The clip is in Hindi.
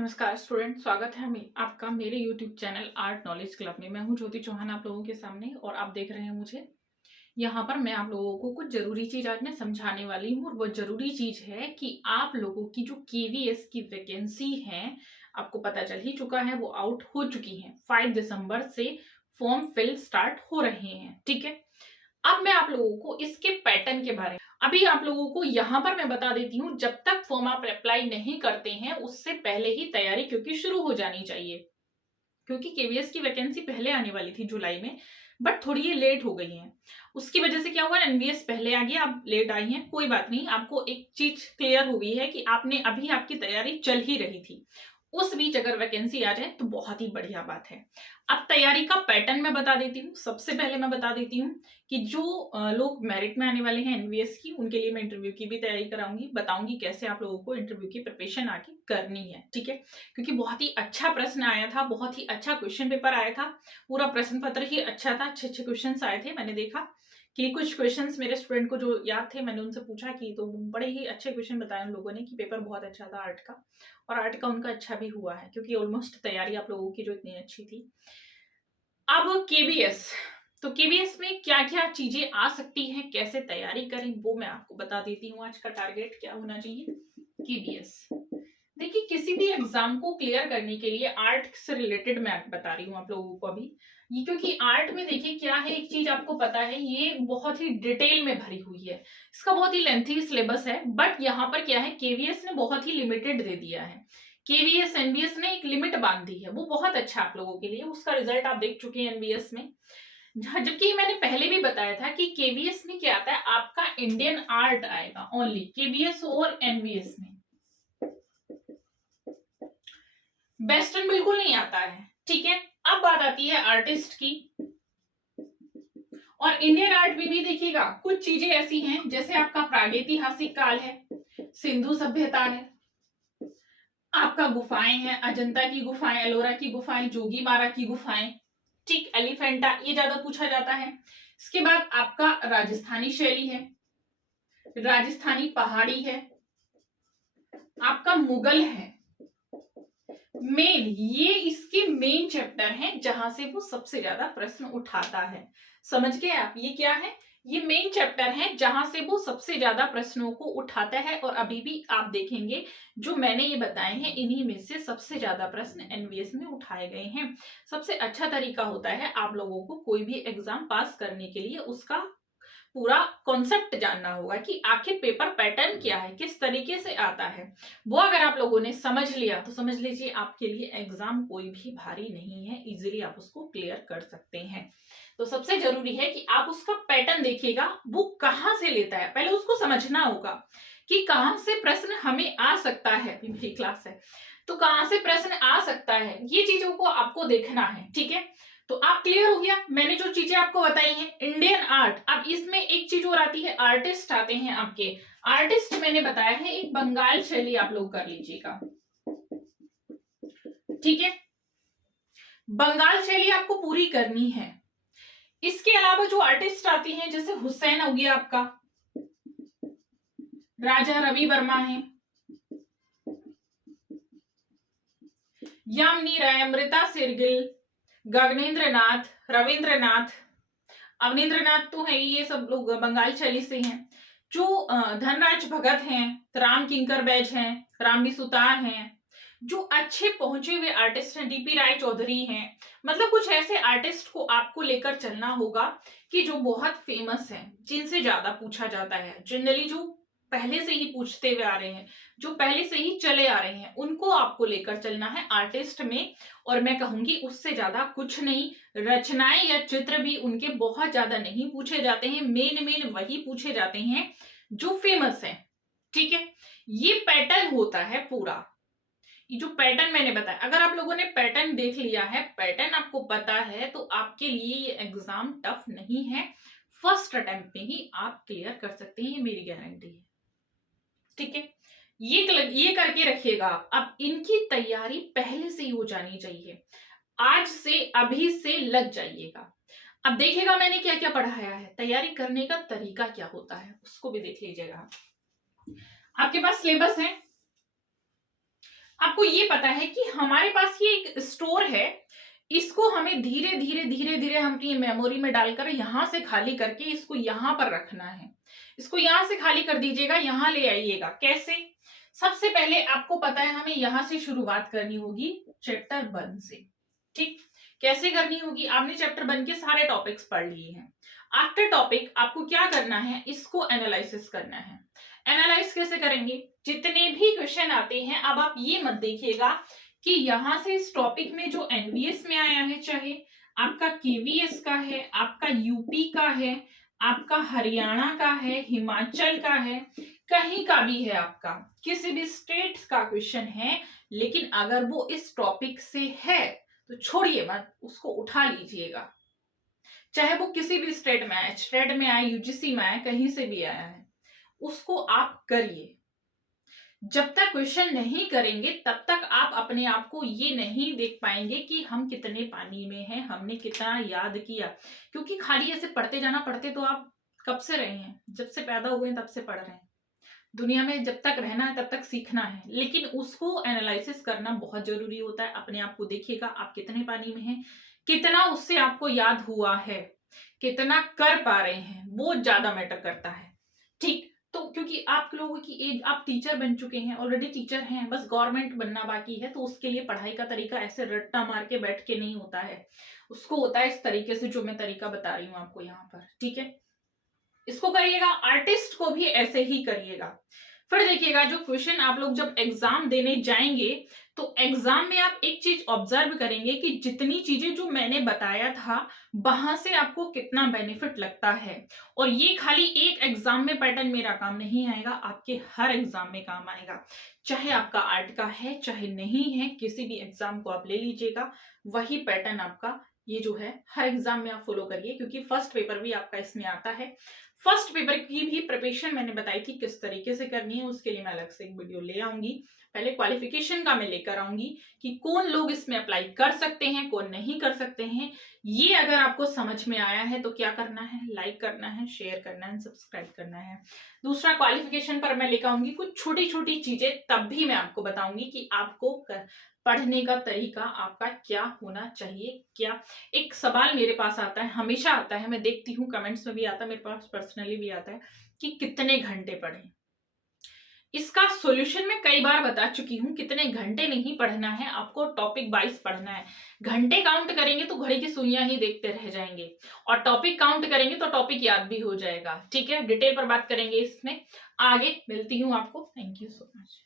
नमस्कार स्टूडेंट, स्वागत है आपका मेरे YouTube channel art knowledge club में। मैं हूं ज्योति चौहान आप लोगों के सामने और आप देख रहे हैं मुझे। यहाँ पर मैं आप लोगों को कुछ जरूरी चीज आज मैं समझाने वाली हूँ और वो जरूरी चीज है कि आप लोगों की जो केवीएस की वैकेंसी है, आपको पता चल ही चुका है, वो आउट हो चुकी है। 5 दिसंबर से फॉर्म फिल स्टार्ट हो रहे हैं, ठीक है। अब मैं आप लोगों को इसके पैटर्न के बारे में अभी आप लोगों को यहाँ पर मैं बता देती हूँ। जब तक फॉर्म आप अप्लाई नहीं करते हैं उससे पहले ही तैयारी क्योंकि शुरू हो जानी चाहिए, क्योंकि केवीएस की वैकेंसी पहले आने वाली थी जुलाई में, बट थोड़ी ये लेट हो गई है। उसकी वजह से क्या हुआ, एनवीएस पहले आ गया, आप लेट आई हैं, कोई बात नहीं। आपको एक चीज क्लियर हो गई है कि आपने अभी आपकी तैयारी चल ही रही थी, उस बीच अगर वैकेंसी आ जाए तो बहुत ही बढ़िया बात है। अब तैयारी का पैटर्न मैं बता देती हूँ। सबसे पहले मैं बता देती हूँ कि जो लोग मेरिट में आने वाले हैं एनवीएस की, उनके लिए मैं इंटरव्यू की भी तैयारी कराऊंगी, बताऊंगी कैसे आप लोगों को इंटरव्यू की प्रिपरेशन आगे करनी है, ठीक है। क्योंकि बहुत ही अच्छा प्रश्न आया था, बहुत ही अच्छा क्वेश्चन पेपर आया था, पूरा प्रश्न पत्र ही अच्छा था, अच्छे अच्छे क्वेश्चन आए थे। मैंने देखा कि कुछ क्वेश्चंस मेरे स्टूडेंट को जो याद थे, मैंने उनसे पूछा कि तो बड़े ही अच्छे क्वेश्चन बताए उन लोगों ने कि पेपर बहुत अच्छा था आर्ट का, और आर्ट का उनका अच्छा भी हुआ है क्योंकि ऑलमोस्ट तैयारी आप लोगों की जो इतनी अच्छी थी। अब केबीएस, तो केबीएस में क्या क्या चीजें आ सकती हैं, कैसे तैयारी करें, वो मैं आपको बता देती हूँ। आज का टारगेट क्या होना चाहिए, केबीएस। देखिए, किसी भी एग्जाम को क्लियर करने के लिए आर्ट से रिलेटेड मैं बता रही हूँ आप लोगों को अभी ये, क्योंकि आर्ट में देखिए क्या है, एक चीज आपको पता है, ये बहुत ही डिटेल में भरी हुई है, इसका बहुत ही लेंथी सिलेबस है। बट यहाँ पर क्या है, केवीएस ने बहुत ही लिमिटेड दे दिया है। केवीएस एनबीएस ने एक लिमिट बांध दी है, वो बहुत अच्छा आप लोगों के लिए, उसका रिजल्ट आप देख चुके हैं एनबीएस में। जबकि मैंने पहले भी बताया था कि केवीएस में क्या आता है, आपका इंडियन आर्ट आएगा ओनली केवीएस और एनबीएस में, वेस्टर्न बिल्कुल नहीं आता है, ठीक है। अब बात आती है आर्टिस्ट की, और इंडियन आर्ट में भी देखिएगा कुछ चीजें ऐसी हैं, जैसे आपका प्रागैतिहासिक काल है, सिंधु सभ्यता है, आपका गुफाएं हैं, अजंता की गुफाएं, एलोरा की गुफाएं, जोगीमारा की गुफाएं, ठीक, एलिफेंटा, ये ज्यादा पूछा जाता है। इसके बाद आपका राजस्थानी शैली है, राजस्थानी पहाड़ी है, आपका मुगल है। मेन ये इसके मेन चैप्टर हैं जहां से वो सबसे ज्यादा प्रश्न उठाता है। समझ गए आप, ये क्या है, ये मेन चैप्टर है जहां से वो सबसे ज्यादा प्रश्नों को उठाता है। और अभी भी आप देखेंगे जो मैंने ये बताए हैं, इन्हीं में से सबसे ज्यादा प्रश्न एनवीएस में उठाए गए हैं। सबसे अच्छा तरीका होता है आप लोगों को कोई भी एग्जाम पास करने के लिए उसका पूरा कॉन्सेप्ट जानना होगा कि आखिर पेपर पैटर्न क्या है, किस तरीके से आता है। वो अगर आप लोगों ने समझ लिया तो समझ लीजिए आपके लिए एग्जाम कोई भी भारी नहीं है, इजीली आप उसको क्लियर कर सकते हैं। तो सबसे जरूरी है कि आप उसका पैटर्न देखिएगा, वो कहाँ से लेता है, पहले उसको समझना होगा कि कहाँ से प्रश्न हमें आ सकता है। अभी मेरी क्लास है तो कहाँ से प्रश्न आ सकता है, ये चीजों को आपको देखना है, ठीक है। तो आप क्लियर हो गया, मैंने जो चीजें आपको बताई हैं इंडियन आर्ट। अब इसमें एक चीज और आती है, आर्टिस्ट आते हैं आपके। आर्टिस्ट मैंने बताया है एक बंगाल शैली, आप लोग कर लीजिएगा, ठीक है। बंगाल शैली आपको पूरी करनी है। इसके अलावा जो आर्टिस्ट आती हैं, जैसे हुसैन हो गया आपका, राजा रवि वर्मा है, यामिनी राय, अमृता शेरगिल, गगनेंद्र नाथ, रविंद्रनाथ, अवनींद्रनाथ तो है, ये सब लोग बंगाल शैली से हैं। जो धनराज भगत हैं, राम किंकर बैज हैं, रामबी सुतार हैं, जो अच्छे पहुंचे हुए आर्टिस्ट हैं, डीपी राय चौधरी हैं। मतलब कुछ ऐसे आर्टिस्ट को आपको लेकर चलना होगा कि जो बहुत फेमस हैं, जिनसे ज्यादा पूछा जाता है, जनरली जो पहले से ही पूछते हुए आ रहे हैं, जो पहले से ही चले आ रहे हैं, उनको आपको लेकर चलना है आर्टिस्ट में। और मैं कहूंगी उससे ज्यादा कुछ नहीं। रचनाएं या चित्र भी उनके बहुत ज्यादा नहीं पूछे जाते हैं, मेन मेन वही पूछे जाते हैं जो फेमस है, ठीक है। ये पैटर्न होता है पूरा, ये जो पैटर्न मैंने बताया, अगर आप लोगों ने पैटर्न देख लिया है, पैटर्न आपको पता है, तो आपके लिए ये एग्जाम टफ नहीं है। फर्स्ट अटेम्प्ट में ही आप क्लियर कर सकते हैं, ये मेरी गारंटी है, ठीक है। ये करके रखिएगा आप। अब इनकी तैयारी पहले से ही हो जानी चाहिए, आज से अभी से लग जाइएगा। अब देखिएगा मैंने क्या क्या पढ़ाया है, तैयारी करने का तरीका क्या होता है, उसको भी देख लीजिएगा। आपके पास सिलेबस है, आपको ये पता है कि हमारे पास ये एक स्टोर है, इसको हमें धीरे धीरे धीरे धीरे हम अपनी मेमोरी में डालकर यहां से खाली करके इसको यहां पर रखना है। इसको यहां से खाली कर दीजिएगा, यहां ले आइएगा। कैसे? सबसे पहले आपको पता है हमें यहां से शुरुआत करनी होगी चैप्टर 1 से। ठीक, कैसे करनी होगी? आपने चैप्टर 1 के सारे टॉपिक्स पढ़ लिए हैं। आफ्टर टॉपिक आपको क्या करना है? इसको एनालिसिस करना है। एनालाइज कैसे करेंगे? जितने भी क्वेश्चन आते हैं, अब आप ये मत देखिएगा कि यहां से इस टॉपिक में जो एनवीएस में आया है, चाहे आपका केवीएस का है, आपका यूपी का है, आपका हरियाणा का है, हिमाचल का है, कहीं का भी है, आपका किसी भी स्टेट का क्वेश्चन है, लेकिन अगर वो इस टॉपिक से है तो छोड़िए मत, उसको उठा लीजिएगा। चाहे वो किसी भी स्टेट में आए, स्टेट में आए, यूजीसी में आए, कहीं से भी आया है, उसको आप करिए। जब तक क्वेश्चन नहीं करेंगे तब तक आप अपने आप को ये नहीं देख पाएंगे कि हम कितने पानी में हैं, हमने कितना याद किया। क्योंकि खाली ऐसे पढ़ते जाना, पढ़ते तो आप कब से रहे हैं, जब से पैदा हुए हैं तब से पढ़ रहे हैं। दुनिया में जब तक रहना है तब तक सीखना है, लेकिन उसको एनालिसिस करना बहुत जरूरी होता है। अपने आप को देखिएगा आप कितने पानी में हैं, कितना उससे आपको याद हुआ है, कितना कर पा रहे हैं, वो ज्यादा मैटर करता है। ठीक, तो क्योंकि आप लोगों की एज, आप टीचर बन चुके हैं, ऑलरेडी टीचर हैं, बस गवर्नमेंट बनना बाकी है, तो उसके लिए पढ़ाई का तरीका ऐसे रट्टा मार के बैठ के नहीं होता है। उसको होता है इस तरीके से जो मैं तरीका बता रही हूँ आपको यहाँ पर। ठीक है, इसको करिएगा। आर्टिस्ट को भी ऐसे ही करिएगा। फिर देखिएगा जो क्वेश्चन आप लोग जब एग्जाम देने जाएंगे तो एग्जाम में आप एक चीज ऑब्जर्व करेंगे कि जितनी चीजें जो मैंने बताया था वहां से आपको कितना बेनिफिट लगता है। और ये खाली एक एग्जाम में पैटर्न मेरा काम नहीं आएगा, आपके हर एग्जाम में काम आएगा। चाहे आपका आर्ट का है चाहे नहीं है, किसी भी एग्जाम को आप ले लीजिएगा, वही पैटर्न आपका ये जो है हर एग्जाम में आप फॉलो करिए। क्योंकि फर्स्ट पेपर भी आपका इसमें आता है। फर्स्ट पेपर की भी प्रिपरेशन मैंने बताई थी किस तरीके से करनी है, उसके लिए मैं अलग से एक वीडियो ले आऊंगी। पहले क्वालिफिकेशन का मैं लेकर आऊंगी कि कौन लोग इसमें अप्लाई कर सकते हैं, कौन नहीं कर सकते हैं। ये अगर आपको समझ में आया है तो क्या करना है? लाइक करना है, शेयर करना है, सब्सक्राइब करना है। दूसरा, क्वालिफिकेशन पर मैं लेकर आऊंगी कुछ छोटी छोटी चीजें, तब भी मैं आपको बताऊंगी कि आपको पढ़ने का तरीका आपका क्या होना चाहिए। क्या एक सवाल मेरे पास आता है, हमेशा आता है, मैं देखती हूँ कमेंट्स में भी आता है, मेरे पास पर्सनली भी आता है कि कितने घंटे पढ़ें। इसका सॉल्यूशन मैं कई बार बता चुकी हूँ। कितने घंटे नहीं पढ़ना है, आपको टॉपिक वाइज पढ़ना है। घंटे काउंट करेंगे तो घड़ी की सुइयां ही देखते रह जाएंगे, और टॉपिक काउंट करेंगे तो टॉपिक याद भी हो जाएगा। ठीक है, डिटेल पर बात करेंगे इसमें आगे। मिलती हूँ आपको। Thank you so much.